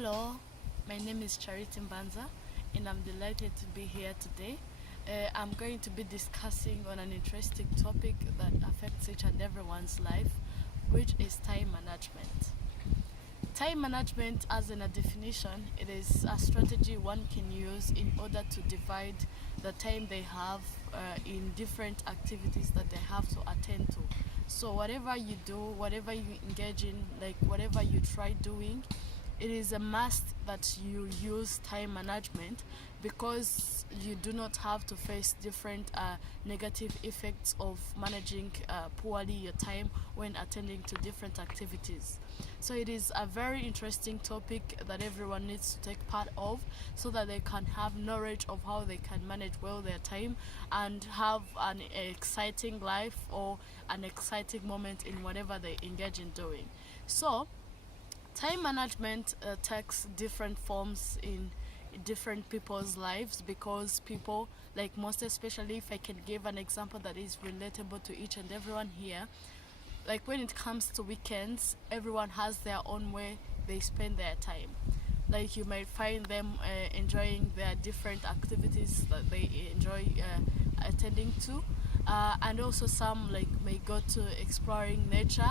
Hello, my name is Charity Mbanza and I'm delighted to be here today. I'm going to be discussing on an interesting topic that affects each and everyone's life, which is time management. Time management, as in a definition, it is a strategy one can use in order to divide the time they have in different activities that they have to attend to. So whatever you do, whatever you engage in, like whatever you try doing, it is a must that you use time management because you do not have to face different negative effects of managing poorly your time when attending to different activities. So it is a very interesting topic that everyone needs to take part of so that they can have knowledge of how they can manage well their time and have an exciting life or an exciting moment in whatever they engage in doing. So time management takes different forms in different people's lives because people, like most especially, if I can give an example that is relatable to each and everyone here, like when it comes to weekends, everyone has their own way they spend their time. Like you might find them enjoying their different activities that they enjoy attending to, and also some like may go to exploring nature.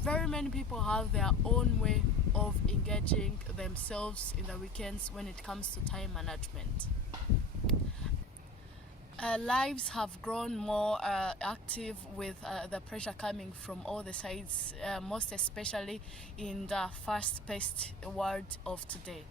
Very many people have their own way of engaging themselves in the weekends when it comes to time management. Lives have grown more active with the pressure coming from all the sides, most especially in the fast-paced world of today.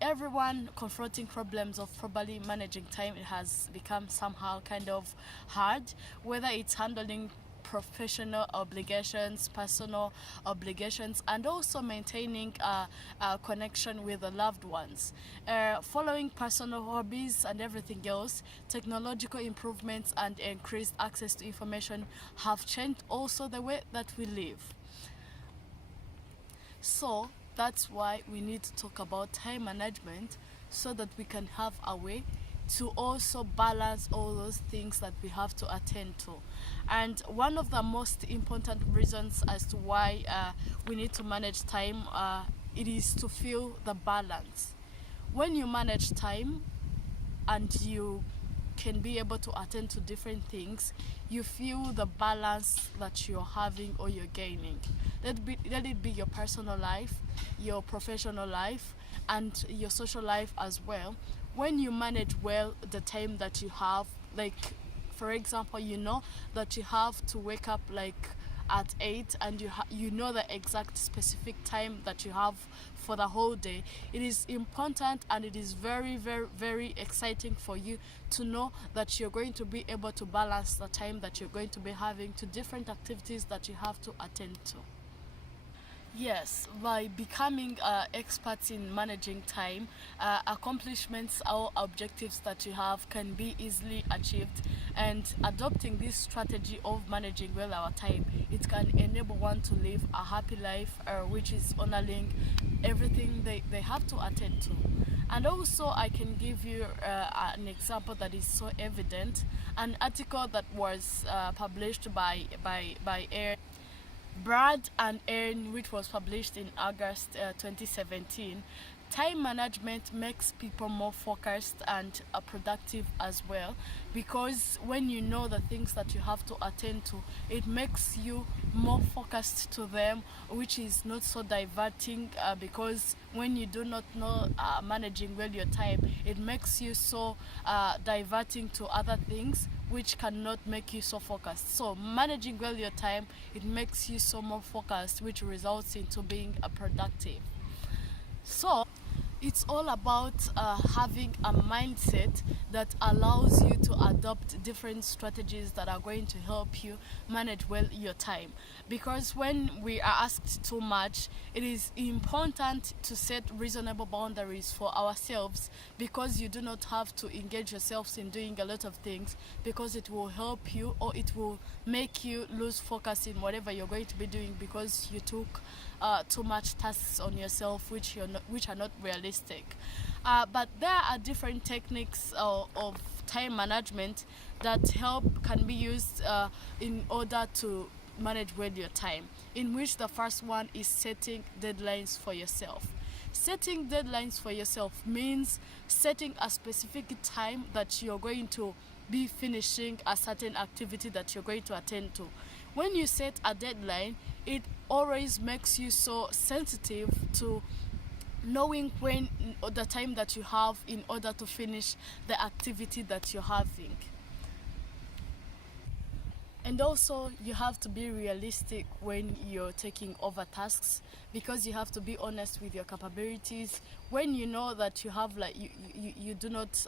Everyone confronting problems of properly managing time, it has become somehow kind of hard, whether it's handling professional obligations, personal obligations, and also maintaining a connection with the loved ones. Following personal hobbies and everything else, technological improvements and increased access to information have changed also the way that we live. So that's why we need to talk about time management so that we can have a way to also balance all those things that we have to attend to. And one of the most important reasons as to why we need to manage time, it is to feel the balance. When you manage time and you can be able to attend to different things, you feel the balance that you're having or you're gaining. Let it be your personal life, your professional life, and your social life as well. When you manage well the time that you have, like for example, you know that you have to wake up like at 8 and you know the exact specific time that you have for the whole day. It is important and it is very, very, very exciting for you to know that you're going to be able to balance the time that you're going to be having to different activities that you have to attend to. Yes, by becoming experts in managing time, accomplishments or objectives that you have can be easily achieved, and adopting this strategy of managing well our time, it can enable one to live a happy life which is honoring everything they have to attend to. And also I can give you an example that is so evident, an article that was published by Brad and Erin, which was published in August 2017. Time management makes people more focused and productive as well, because when you know the things that you have to attend to, it makes you more focused to them, which is not so diverting because when you do not know managing well your time, it makes you so diverting to other things which cannot make you so focused. So managing well your time, it makes you so more focused, which results into being productive. So it's all about having a mindset that allows you to adopt different strategies that are going to help you manage well your time. Because when we are asked too much, it is important to set reasonable boundaries for ourselves, because you do not have to engage yourselves in doing a lot of things, because it will help you or it will make you lose focus in whatever you're going to be doing because you took too much tasks on yourself which are not realistic. But there are different techniques of time management that can be used in order to manage well your time, in which the first one is setting deadlines for yourself. Setting deadlines for yourself means setting a specific time that you're going to be finishing a certain activity that you're going to attend to. When you set a deadline, it always makes you so sensitive to knowing when the time that you have in order to finish the activity that you're having. And also, you have to be realistic when you're taking over tasks, because you have to be honest with your capabilities. When you know that you have like you do not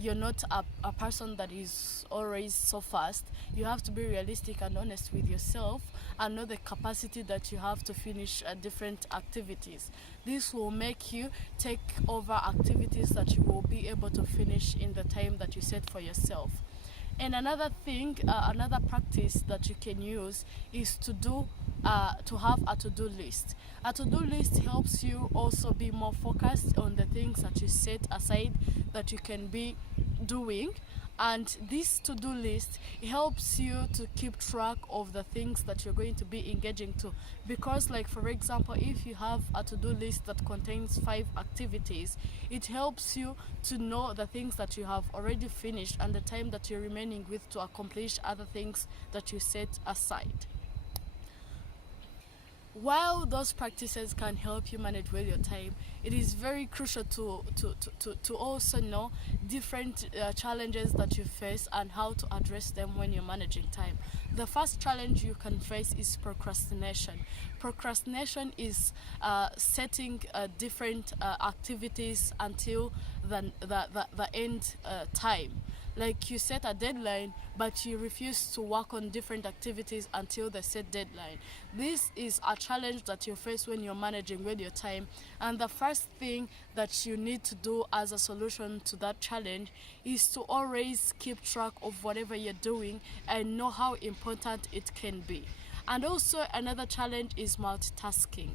you're not a person that is always so fast, you have to be realistic and honest with yourself and know the capacity that you have to finish different activities. This will make you take over activities that you will be able to finish in the time that you set for yourself. And another thing, another practice that you can use is to have a to-do list. A to-do list helps you also be more focused on the things that you set aside that you can be doing. And this to-do list helps you to keep track of the things that you're going to be engaging to, because like for example, if you have a to-do list that contains 5 activities, it helps you to know the things that you have already finished and the time that you're remaining with to accomplish other things that you set aside. While those practices can help you manage well your time, it is very crucial to also know different challenges that you face and how to address them when you're managing time. The first challenge you can face is procrastination. Procrastination is setting different activities until the end time. Like you set a deadline, but you refuse to work on different activities until the set deadline. This is a challenge that you face when you're managing with your time. And the first thing that you need to do as a solution to that challenge is to always keep track of whatever you're doing and know how important it can be. And also another challenge is multitasking.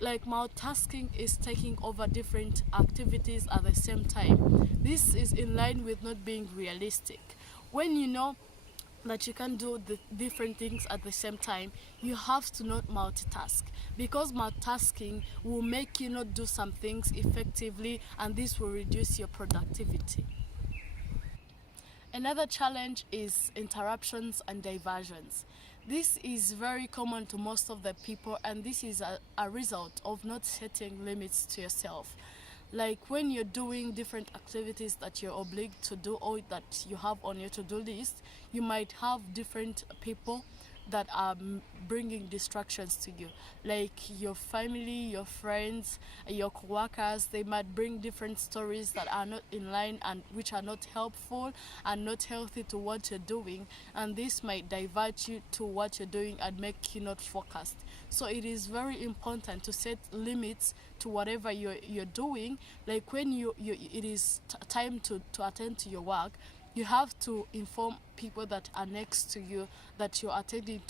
Like multitasking is taking over different activities at the same time. This is in line with not being realistic. When you know that you can do the different things at the same time, you have to not multitask, because multitasking will make you not do some things effectively, and this will reduce your productivity. Another challenge is interruptions and diversions. This is very common to most of the people, and this is a result of not setting limits to yourself. Like when you're doing different activities that you're obliged to do or that you have on your to-do list, you might have different people that are bringing distractions to you, like your family, your friends, your co-workers. They might bring different stories that are not in line and which are not helpful and not healthy to what you're doing, and this might divert you to what you're doing and make you not focused. So it is very important to set limits to whatever you're doing. Like when it is time to attend to your work, you have to inform people that are next to you that you're attending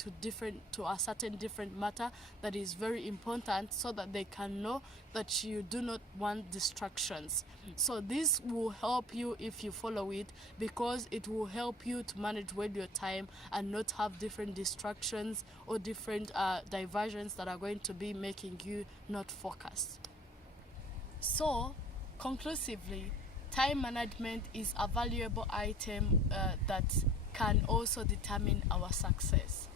to a certain different matter that is very important, so that they can know that you do not want distractions. So this will help you if you follow it, because it will help you to manage well your time and not have different distractions or different diversions that are going to be making you not focused. So conclusively, time management is a valuable item that can also determine our success.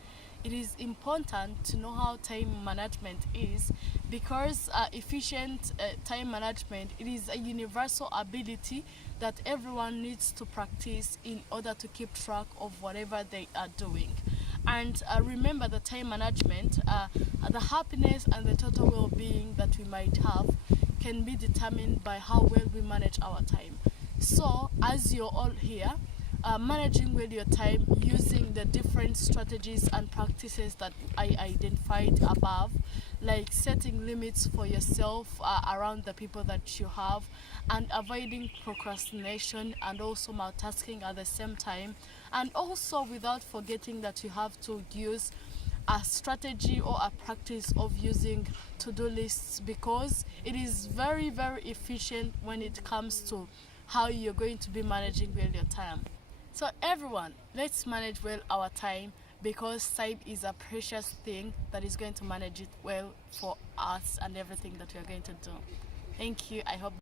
It is important to know how time management is, because efficient time management, it is a universal ability that everyone needs to practice in order to keep track of whatever they are doing. And remember, the time management, the happiness and the total well-being that we might have can be determined by how well we manage our time. So as you're all here, managing well your time using the different strategies and practices that I identified above, like setting limits for yourself around the people that you have, and avoiding procrastination and also multitasking at the same time, and also without forgetting that you have to use a strategy or a practice of using to-do lists, because it is very, very efficient when it comes to how you're going to be managing well your time. So everyone, let's manage well our time because time is a precious thing that is going to manage it well for us and everything that we are going to do. Thank you. I hope